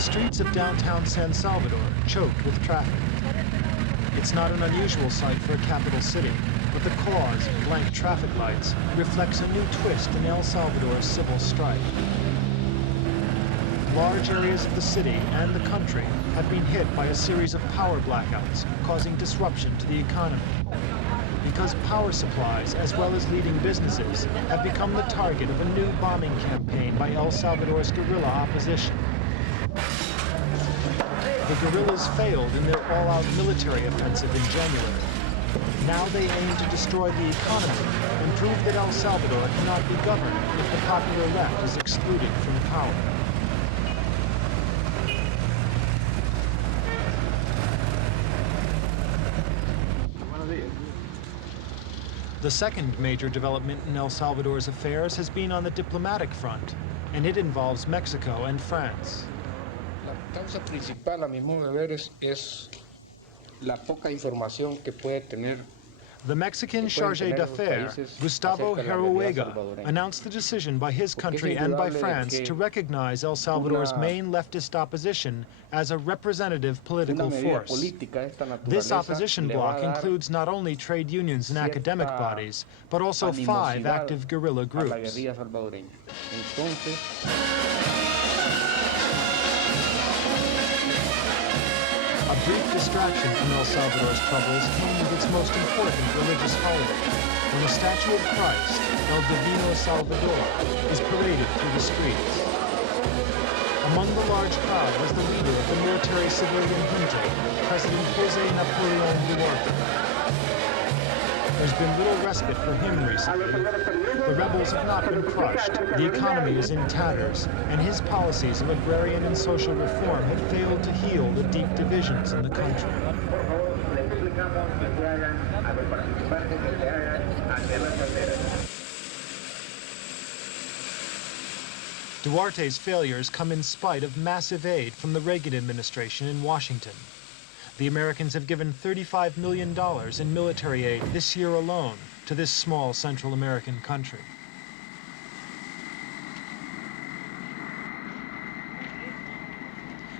The streets of downtown San Salvador choked with traffic. It's not an unusual sight for a capital city, but the cause, blank traffic lights, reflects a new twist in El Salvador's civil strife. Large areas of the city and the country have been hit by a series of power blackouts, causing disruption to the economy. Because power supplies, as well as leading businesses, have become the target of a new bombing campaign by El Salvador's guerrilla opposition. The guerrillas failed in their all-out military offensive in January. Now they aim to destroy the economy and prove that El Salvador cannot be governed if the popular left is excluded from power. The second major development in El Salvador's affairs has been on the diplomatic front, and it involves Mexico and France. La causa principal, a mi modo de ver, es la poca información que puede tener. The Mexican chargé d'affaires, Gustavo Rr8138B announced the decision by his country and by France to recognize El Salvador's main leftist opposition as a representative political force. This opposition bloc includes not only trade unions and academic bodies, but also 5 active guerrilla groups. A brief distraction from El Salvador's troubles came with its most important religious holiday, when a statue of Christ, El Divino Salvador, is paraded through the streets. Among the large crowd was the leader of the military-civilian junta, President José Napoleon Duarte. There's been little respite for him recently. The rebels have not been crushed, the economy is in tatters, and his policies of agrarian and social reform have failed to heal the deep divisions in the country. Duarte's failures come in spite of massive aid from the Reagan administration in Washington. The Americans have given $35 million in military aid this year alone to this small Central American country.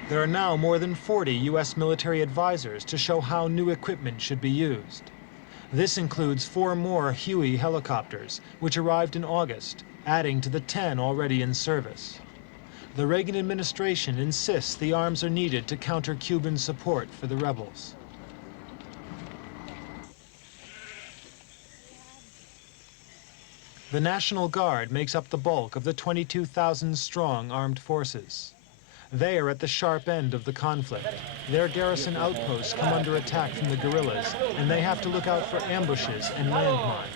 There are now more than 40 U.S. military advisors to show how new equipment should be used. This includes 4 more Huey helicopters, which arrived in August, adding to the 10 already in service. The Reagan administration insists the arms are needed to counter Cuban support for the rebels. The National Guard makes up the bulk of the 22,000-strong armed forces. They are at the sharp end of the conflict. Their garrison outposts come under attack from the guerrillas, and they have to look out for ambushes and landmines.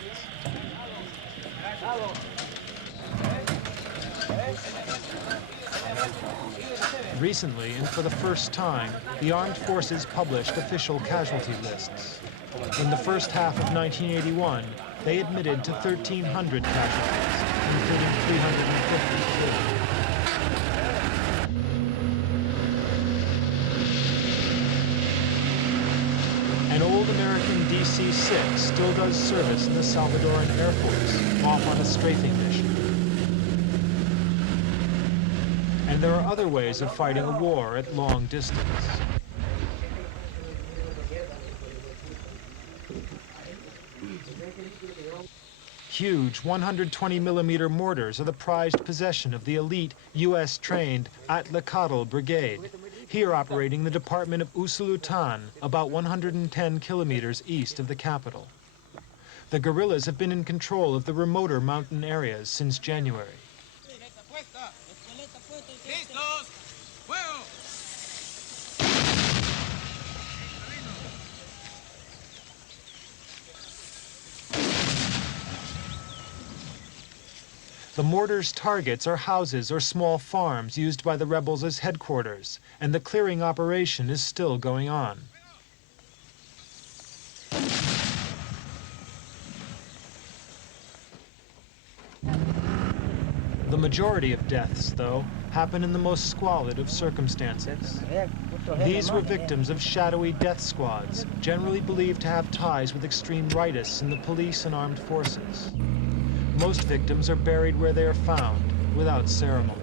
Recently, and for the first time, the armed forces published official casualty lists. In the first half of 1981, they admitted to 1,300 casualties, including 350 killed. An old American DC-6 still does service in the Salvadoran Air Force, off on a strafing mission. And there are other ways of fighting a war at long distance. Huge 120mm mortars are the prized possession of the elite U.S.-trained Atlacatl Brigade, here operating the Department of Usulutan, about 110 kilometers east of the capital. The guerrillas have been in control of the remoter mountain areas since January. The mortar's targets are houses or small farms used by the rebels as headquarters, and the clearing operation is still going on. The majority of deaths, though, happen in the most squalid of circumstances. These were victims of shadowy death squads, generally believed to have ties with extreme rightists in the police and armed forces. Most victims are buried where they are found, without ceremony.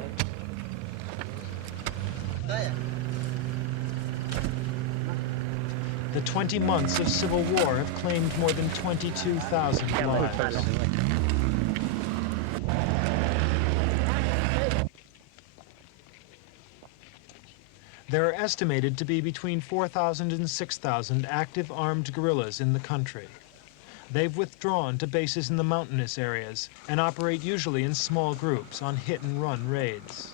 The 20 months of civil war have claimed more than 22,000 lives. There are estimated to be between 4,000 and 6,000 active armed guerrillas in the country. They've withdrawn to bases in the mountainous areas and operate usually in small groups on hit-and-run raids.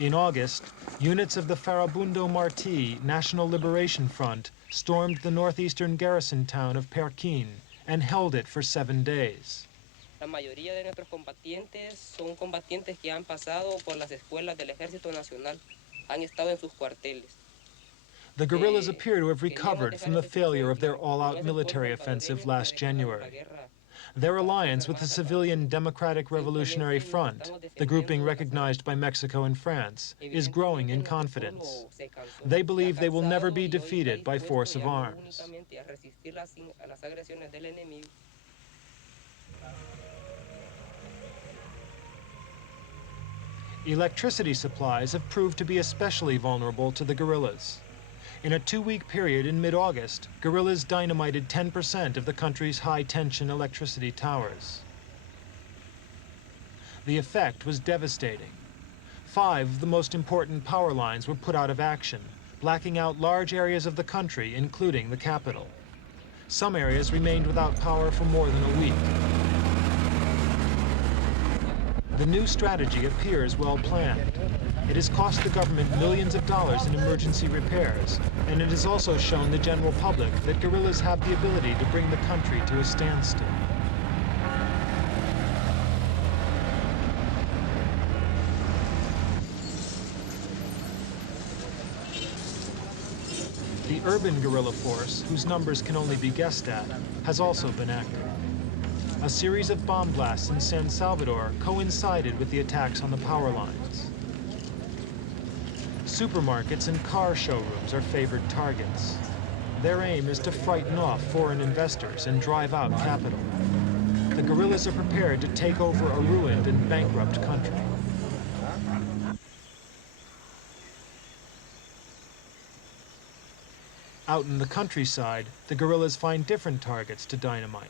In August, units of the Farabundo Martí National Liberation Front stormed the northeastern garrison town of Perquín and held it for 7 days. La mayoría de nuestros combatientes son combatientes que han pasado por las escuelas del Ejército Nacional, han estado en sus cuarteles. The guerrillas appear to have recovered from the failure of their all-out military offensive last January. Their alliance with the civilian Democratic Revolutionary Front, the grouping recognized by Mexico and France, is growing in confidence. They believe they will never be defeated by force of arms. Electricity supplies have proved to be especially vulnerable to the guerrillas. In a 2-week period in mid-August, guerrillas dynamited 10% of the country's high-tension electricity towers. The effect was devastating. 5 of the most important power lines were put out of action, blacking out large areas of the country, including the capital. Some areas remained without power for more than a week. The new strategy appears well planned. It has cost the government millions of dollars in emergency repairs, and it has also shown the general public that guerrillas have the ability to bring the country to a standstill. The urban guerrilla force, whose numbers can only be guessed at, has also been active. A series of bomb blasts in San Salvador coincided with the attacks on the power lines. Supermarkets and car showrooms are favored targets. Their aim is to frighten off foreign investors and drive out capital. The guerrillas are prepared to take over a ruined and bankrupt country. Out in the countryside, the guerrillas find different targets to dynamite.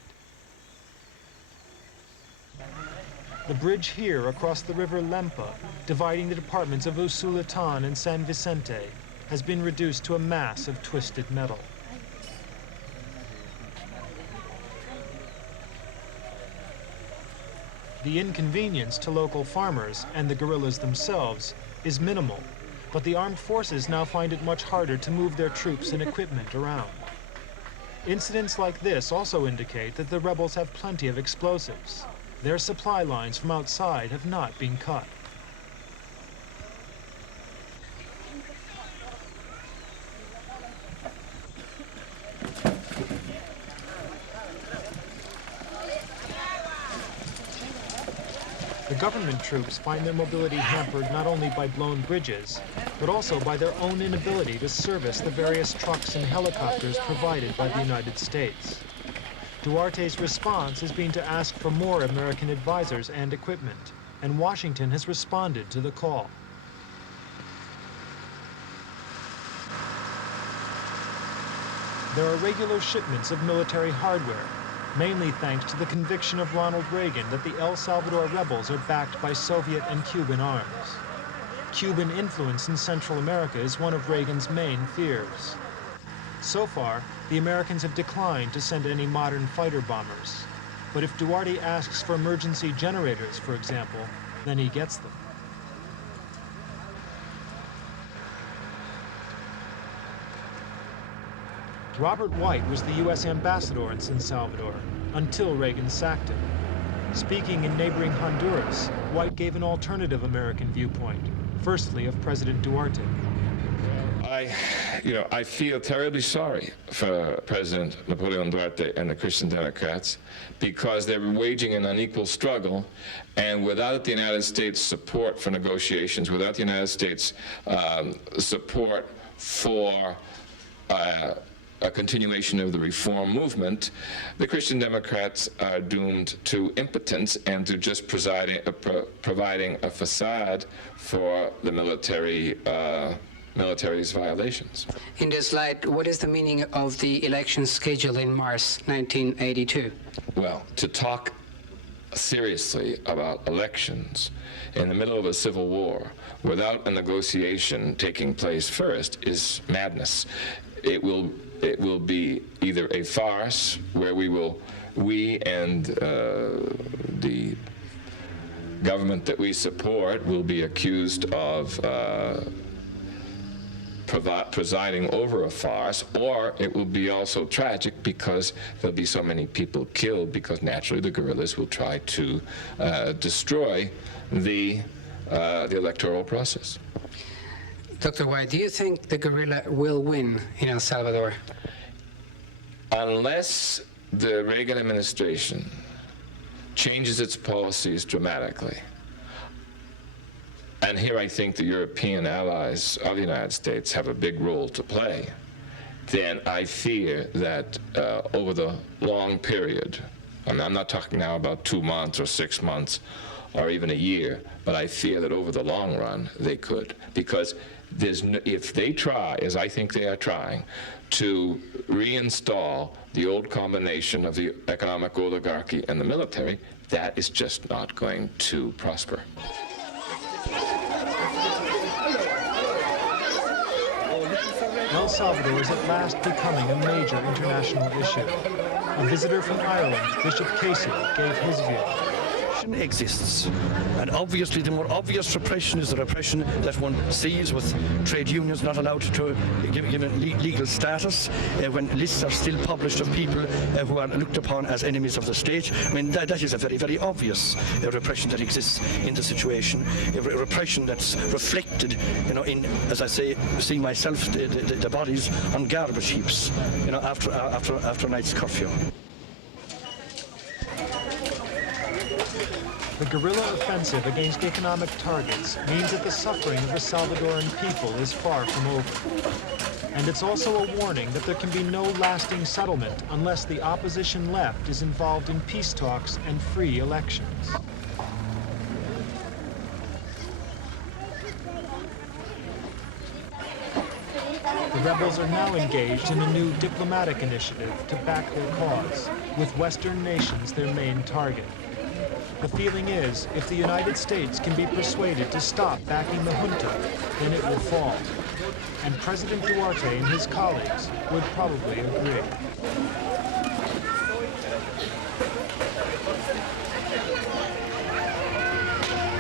The bridge here across the river Lempa, dividing the departments of Usulután and San Vicente, has been reduced to a mass of twisted metal. The inconvenience to local farmers and the guerrillas themselves is minimal, but the armed forces now find it much harder to move their troops and equipment around. Incidents like this also indicate that the rebels have plenty of explosives. Their supply lines from outside have not been cut. The government troops find their mobility hampered not only by blown bridges, but also by their own inability to service the various trucks and helicopters provided by the United States. Duarte's response has been to ask for more American advisors and equipment, and Washington has responded to the call. There are regular shipments of military hardware, mainly thanks to the conviction of Ronald Reagan that the El Salvador rebels are backed by Soviet and Cuban arms. Cuban influence in Central America is one of Reagan's main fears. So far, the Americans have declined to send any modern fighter bombers. But if Duarte asks for emergency generators, for example, then he gets them. Robert White was the U.S. ambassador in San Salvador until Reagan sacked him. Speaking in neighboring Honduras, White gave an alternative American viewpoint, firstly of President Duarte. I feel terribly sorry for President Napoleon Duarte and the Christian Democrats because they're waging an unequal struggle, and without the United States support for negotiations, without the United States support for a continuation of the reform movement, the Christian Democrats are doomed to impotence and to just providing a facade for the military military's violations. In this light, what is the meaning of the election schedule in March 1982? Well, to talk seriously about elections in the middle of a civil war without a negotiation taking place first is madness. It will be either a farce where we and the government that we support will be accused of presiding over a farce, or it will be also tragic because there'll be so many people killed, because naturally the guerrillas will try to destroy the electoral process. Dr. White, do you think the guerrilla will win in El Salvador? Unless the Reagan administration changes its policies dramatically, and here I think the European allies of the United States have a big role to play, then I fear that over the long period, I'm not talking now about 2 months or 6 months or even a year, but I fear that over the long run they could, because if they try, as I think they are trying, to reinstall the old combination of the economic oligarchy and the military, that is just not going to prosper. El Salvador is at last becoming a major international issue. A visitor from Ireland, Bishop Casey, gave his view. Exists, and obviously the more obvious repression is the repression that one sees with trade unions not allowed to give legal status, when lists are still published of people who are looked upon as enemies of the state. I mean, that is a very, very obvious repression that exists in the situation, a repression that's reflected, in, as I say, see myself, the bodies on garbage heaps, after night's curfew. The guerrilla offensive against economic targets means that the suffering of the Salvadoran people is far from over. And it's also a warning that there can be no lasting settlement unless the opposition left is involved in peace talks and free elections. The rebels are now engaged in a new diplomatic initiative to back their cause, with Western nations their main target. The feeling is, if the United States can be persuaded to stop backing the junta, then it will fall. And President Duarte and his colleagues would probably agree.